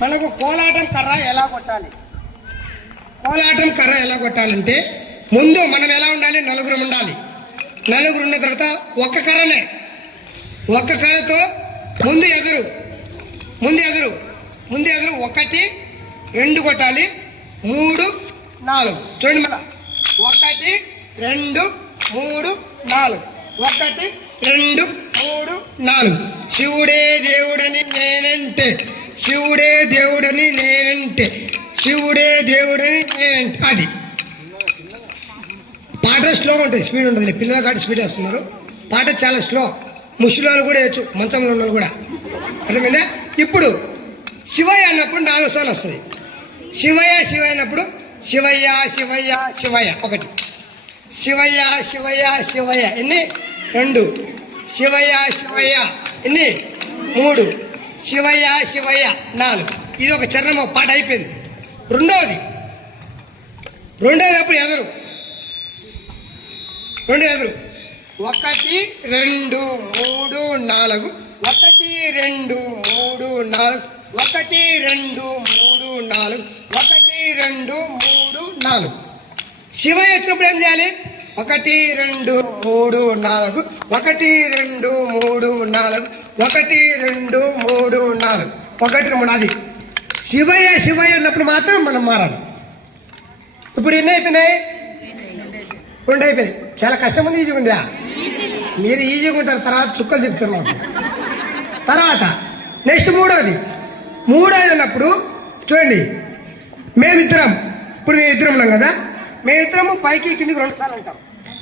మనకు కోలాటం కర్ర ఎలా కొట్టాలి? కోలాటం కర్ర ఎలా కొట్టాలంటే ముందు మనం ఎలా ఉండాలి? నలుగురు ఉండాలి. నలుగురు ఉన్న తర్వాత ఒక్క కర్రతో ముందు ఎదురు 1 2 కొట్టాలి, 3 4. చూడండి, మళ్ళా 1 2 3 4, 1 2 3 4. శివుడే దేవుడని నేనంటే, శివుడే దేవుడని నేనంటే, శివుడే దేవుడని నేనంటే. అది పాట స్లోగా ఉంటుంది, స్పీడ్ ఉంటుంది. పిల్లల కాటి స్పీడ్ వేస్తున్నారు. పాట చాలా స్లో. ముసలి కూడా వేయచ్చు, మంచంలో ఉన్న కూడా. అర్థమైందా? ఇప్పుడు శివయ్య అన్నప్పుడు 4 సార్లు వస్తుంది. శివయ్య అన్నప్పుడు శివయ్య శివయ్య శివయ్య 1, శివయ్య శివయ్య శివయ్య ఎన్ని 2, శివయ్య శివయ్య ఎన్ని 3, శివయ్య శివయ్య 4. ఇది ఒక చరణం, ఒక పాట అయిపోయింది. రెండోది అప్పుడు ఎదురు 1 2 3 4, 1 2 3 4, 1 2 3 4, 1 2 3 4. శివయ్య వచ్చినప్పుడు ఏం చేయాలి? 1 2 3 4, 1 2 3 4, 1 2 3 4, 1 2 అది శివయ్య అన్నప్పుడు మాత్రం మనం మారాలి. ఇప్పుడు ఎన్ని అయిపోయినాయి? 2 అయిపోయినాయి. చాలా కష్టం ఉంది, ఈజీగా ఉందా? మీరు ఈజీగా ఉంటారు, తర్వాత చుక్కలు చెప్తారు మాకు. తర్వాత నెక్స్ట్ మూడోది అన్నప్పుడు చూడండి, మేమిద్దరం ఉన్నాం కదా, మేమిద్దరము పైకి కిందికి 2 సార్లు అంటాం.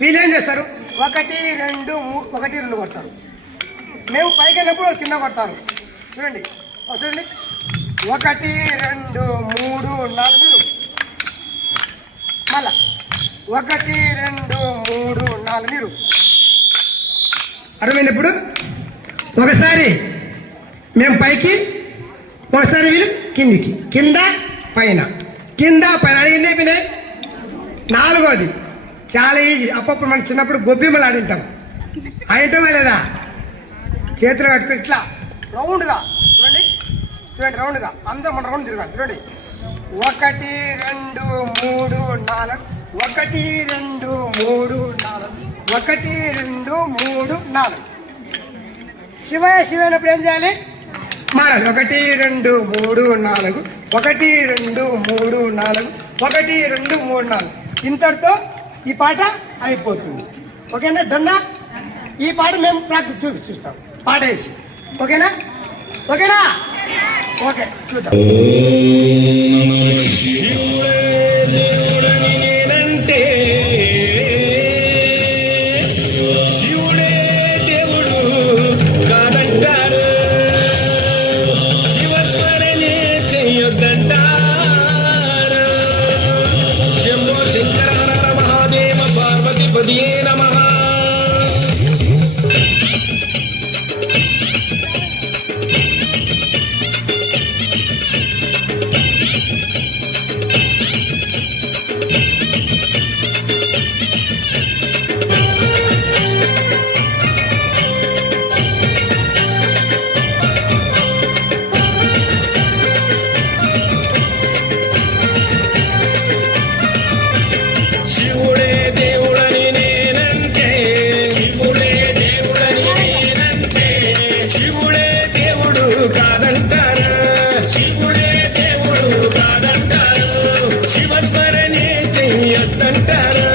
వీళ్ళు ఏం చేస్తారు? 1 2 3 1 2 కొడతారు. మేము పైకి వెళ్ళినప్పుడు వాళ్ళు కింద కొడతారు. చూడండి 1 2 3 4 మళ్ళా 1 2 3 4 మీరు. అర్థమైనప్పుడు ఒకసారి మేము పైకి, ఒకసారి వీళ్ళు కిందికి, కింద పైన అడిగింది అయిపోయినాయి. 4వది చాలా ఈజీ. అప్పుడు మనం చిన్నప్పుడు గొబ్బిమ్మలు ఆడింటాం లేదా? చేతులు కట్టుకుని ఇట్లా రౌండ్గా చూడండి, రౌండ్గా అందరూ మన రౌండ్ తిరగాలి. చూడండి 1 2 3 4, 1 2 3 4, 1 2 3 4. శివయ్య అయినప్పుడు ఏం చేయాలి? మారాలి. 1 2 3 4, 1 2 3 4, 1 2 3 4. ఇంతటితో ఈ పాట అయిపోతుంది. ఓకేనా? డన్నా? ఈ పాట మేము ప్రాక్టీస్ చూస్తాం పాట వేసి. ఓకేనా? ఓకే చూద్దాం. శివుడే దేవుడని నేనంటే, శివుడే దేవుడని నేనంటే, శివుడే దేవుడు కాదంటారు, శివుడే దేవుడు కాదంటారు, శివస్మరణే చెయ్యొద్దంటారు.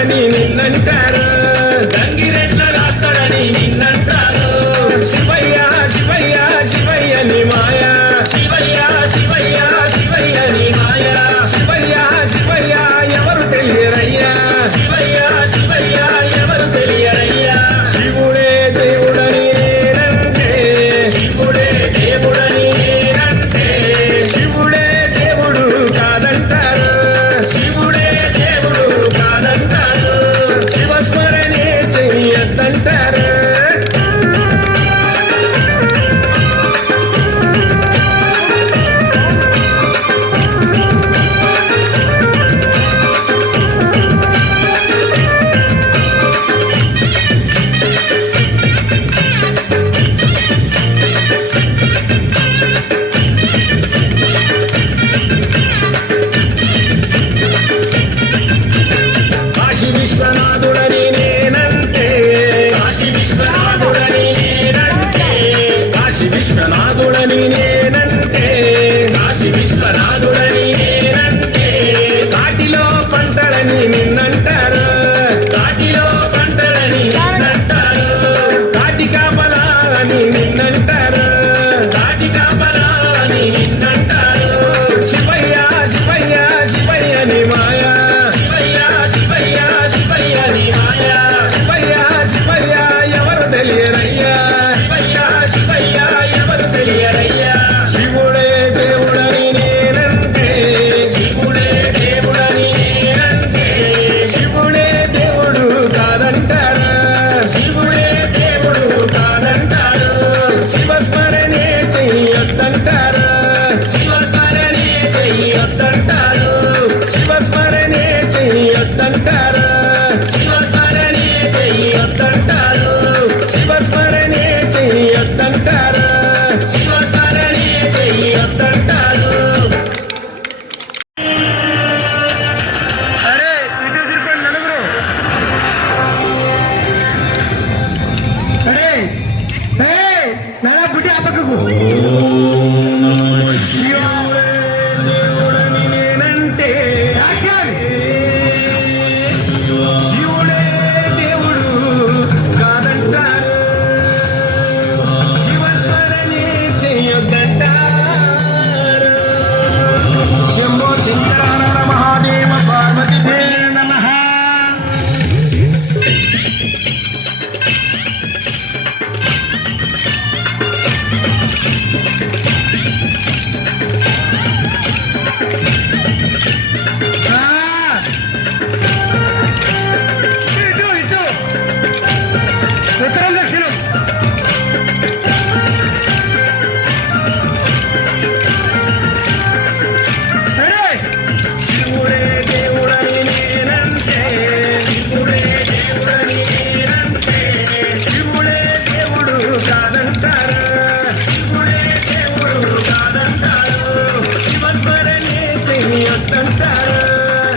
రాస్తాడని నిన్నంటారు, గంగిరెడ్ల రాస్తాడని నిన్నంటారు. శివయ్య శివయ్య శివయ్య నీ మాయా, శివయ్య శివయ్య శివయ్య నీ మాయా, శివయ్య శివయ్య ఎవరు తెలియరయ్యా, శివయ్య శివయ్య ఎవరు తెలియరయ్యా. శివుడే దేవుడని నేనంటే, శివుడే దేవుడని నేనంటే, శివుడే దేవుడు కాదంటారు, శివుడే దేవుడు కాదంటారు. శివస్మరణే చెయ్యొద్దంటారు. కాశీ విశ్వనాథుడని నేనంటే, కాశీ విశ్వనాథుడని నేనంటే, కాశీ విశ్వనాథుడని నేనంటే, కాశీ విశ్వనాథుడని నేనంటే, కాటిలో పంటలని నిన్నంటారు, కాటిలో పంటలని నిన్నంటారు, కాటి కాపలా అని నిన్నంటారు, కాటి కాపలా అని నిన్నంటారు. శివయ్య శివయ్య శివయ్య నీ మాయా, శివయ్య శివయ్య శివయ్య నీ మాయా, శివయ్య శివయ్య ఎవరు తెలియరయ్యా, శివయ్య శివయ్య ఎవరు తెలియరయ్యా. శివుడే దేవుడని నేనంటే, శివుడే దేవుడని నేనంటే, శివుడే దేవుడు కాదంటారు, శివుడే దేవుడు కాదంటారు. శివస్మరణే చెయ్యొద్దంటారు, శివస్మరణే చెయ్యొద్దంటారు, శివస్మరణే చెయ్యొద్దంటారు, శివస్మరణే చెయ్యొద్దంటారు, శివస్మరణే చెయ్యొద్దంటారు. శివస్మరణే చెయ్యొద్దంటారు. అరే ఇటు తిరుపతి నలుగురు. అరే నానా బుడ్డి ఆ పక్కకు. శివుడే దేవుడని నేనంటే, యాక్షన్. శివుడే దేవుడు కాదంటారు, శివస్మరణే చెయ్యొద్దంటారు. శంభో శంకర మహాదేవ పార్వతి నమః. ఆ. ఇటు ఇటు ఉత్తరం దక్షిణం. అరే శివుడే దేవుడని నేనంటే, శివుడే దేవుడని నేనంటే, శివుడే దేవుడు కాదంటారు, శివుడే దేవుడు కాదంటారు. శివస్మరణే చెయ్యొద్దంటారు.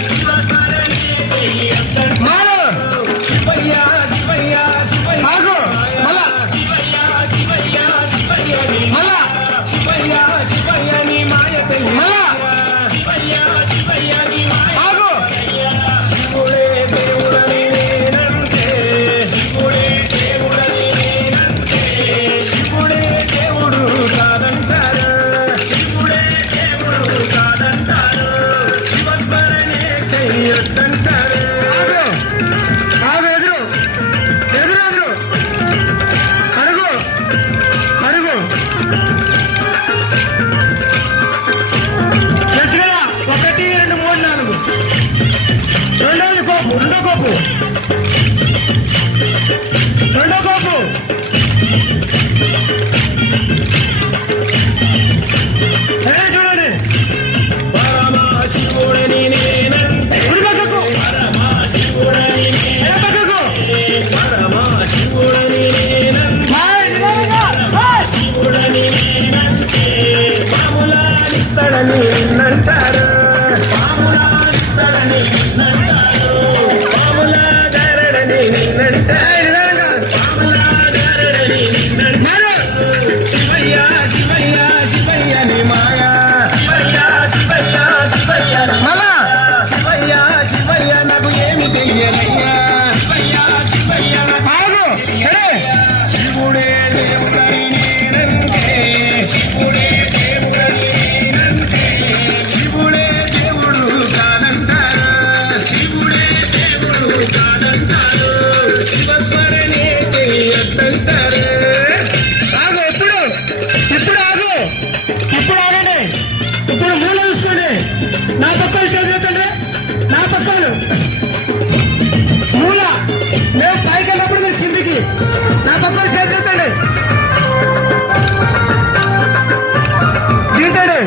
శివస్మరణే చెయ్యొద్దంటారు. మారు. శివయ్య శివయ్య శివయ్య ఆగు. మళ్ళా. శివయ్య శివయ్య శివయ్య నీ మళ్ళా. శివయ్య శివయ్య నీ మాయ మళ్ళా. శివయ్య శివయ్య నీ మాయ. ఆగు. శివుడే దేవుడని నేనంటే, శివుడే దేవుడని నేనంటే, శివుడే దేవుడు కాదంటారు, శివుడే దేవుడు కాదంటారు. శివస్మరణే చెయ్యొద్దంటారు. ఆగు ఆగు ఎదురు ఎదురు ఎదురు అడుగు అడుగు తెలుసు కదా 1 2 3 4 రెండోది కోపు రెండో కోపు రెండో కోపు అదే చూడండి పరమా శివుడని నేనంటే, కుడి పక్కకు పరమా శివుడని ఎడ పక్కకు పరమా శివుడని నేనంటే, శివుడని నేనంటే, పాములాడిస్తాడని నిన్నంటారు, పాములాడిస్తాడని నిన్నంటారు. పాముల ధర కాదంటారు శివస్మరణే చెయ్యొద్దంటారు ఆగు ఇప్పుడు ఆగు ఇప్పుడు ఆగండి ఇప్పుడు మూల చూసుకోండి నా పక్కలు చదువుతండి నా పక్కలు మూల మేము పైకి వెళ్ళినప్పుడు మీరు కిందికి నా పక్కలు చదువుతండి దిగుతాడు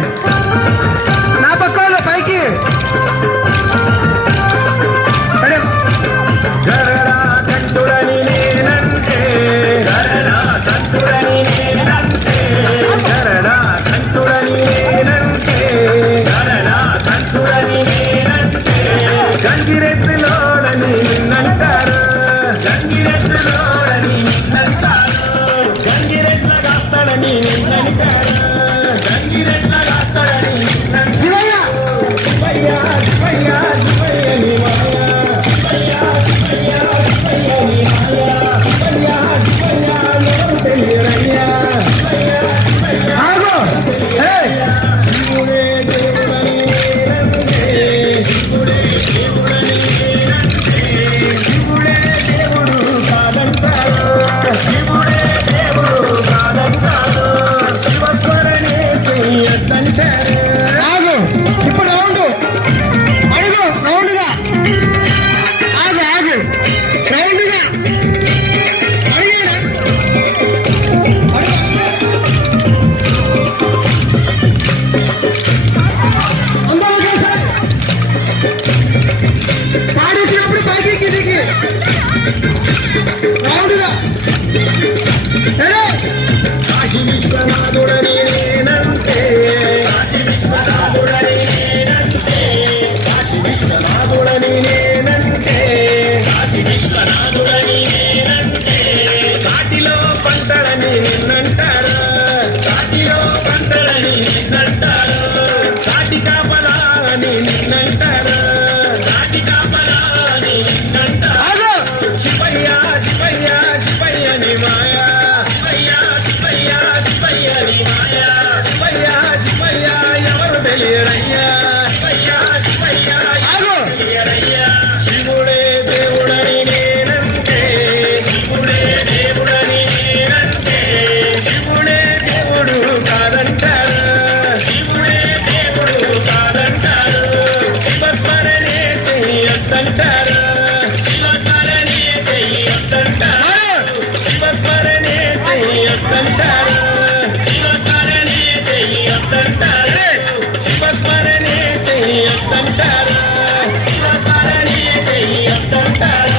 నా పక్కలు పైకి అడే గరడా కంటుడని నేనంటే గరడా కంటుడని నేనంటే గరడా కంటుడని నేనంటే గరడా కంటుడని నేనంటే గంగిరెద్దులోడని నిన్నంటారు గంగిరెద్దులోడని నిన్నంటారు గంగిరెడ్ల కాస్తాడని నిన్నంటారు గంగిరెడ్ల కాస్తాడని నిన్నంటారు శివయ్య శివయ్య శివయ్య శివయ్య నీ మాయ శివయ్య శివయ్య శివయ్య నీ మాయ శివయ్య శివయ్య ఎవరు తెలియరయ్యా శివయ్య శివయ్య ఆగు ఏయ్ శివుడే దేవుడని నేనంటే శివుడే దేవుడని నేనంటే శివుడే దేవుడు కాదంటారు శివుడే దేవుడు కాదంటారు శివస్మరణే చెయ్యొద్దంటారు ఆగు ఇప్పుడు రౌండ్ అడుగు రౌండ్గా ఆగు రౌండ్గా అందరూ ఒకేసారి పాడేసినప్పుడు పైకి కిందికి రౌండ్గా కాశీ విశ్వనాథుడని నేనంటే కాశీ విశ్వనాథుడని నేనంటే కాశీ విశ్వనాథుడని నేనంటే కాశీ విశ్వనాథుడని నేనంటే కాటిలో పంటడని నిన్నంటారు కాటిలో పంటడని నిన్నంటారు కాటి కాపలా అని నిన్నంటారు కాటి కాపలా అని నిన్నంటారు ఆగు శివయ్య శివయ్య శివయ్య నీ మాయా శివయ్య శివయ్య శివయ్య నీ మాయా శివయ్య శివయ్య ఎవరు తెలియరయ్యా శివయ్య శివయ్య ఆగు తెలియరయ్యా శివుడే దేవుడని నేనంటే శివుడే దేవుడని నేనంటే శివుడే దేవుడు కాదంటారు శివుడే దేవుడు కాదంటారు శివస్మరణే చెయ్యొద్దంటారు శివస్మరణే చెయ్యొద్దంటారు శివస్మరణే చెయ్యొద్దంటారు శివస్మరణే చెయ్యొద్దంటారు శివస్మరణే చెయ్యొద్దంటారు శివస్మరణే చెయ్యొద్దంటారు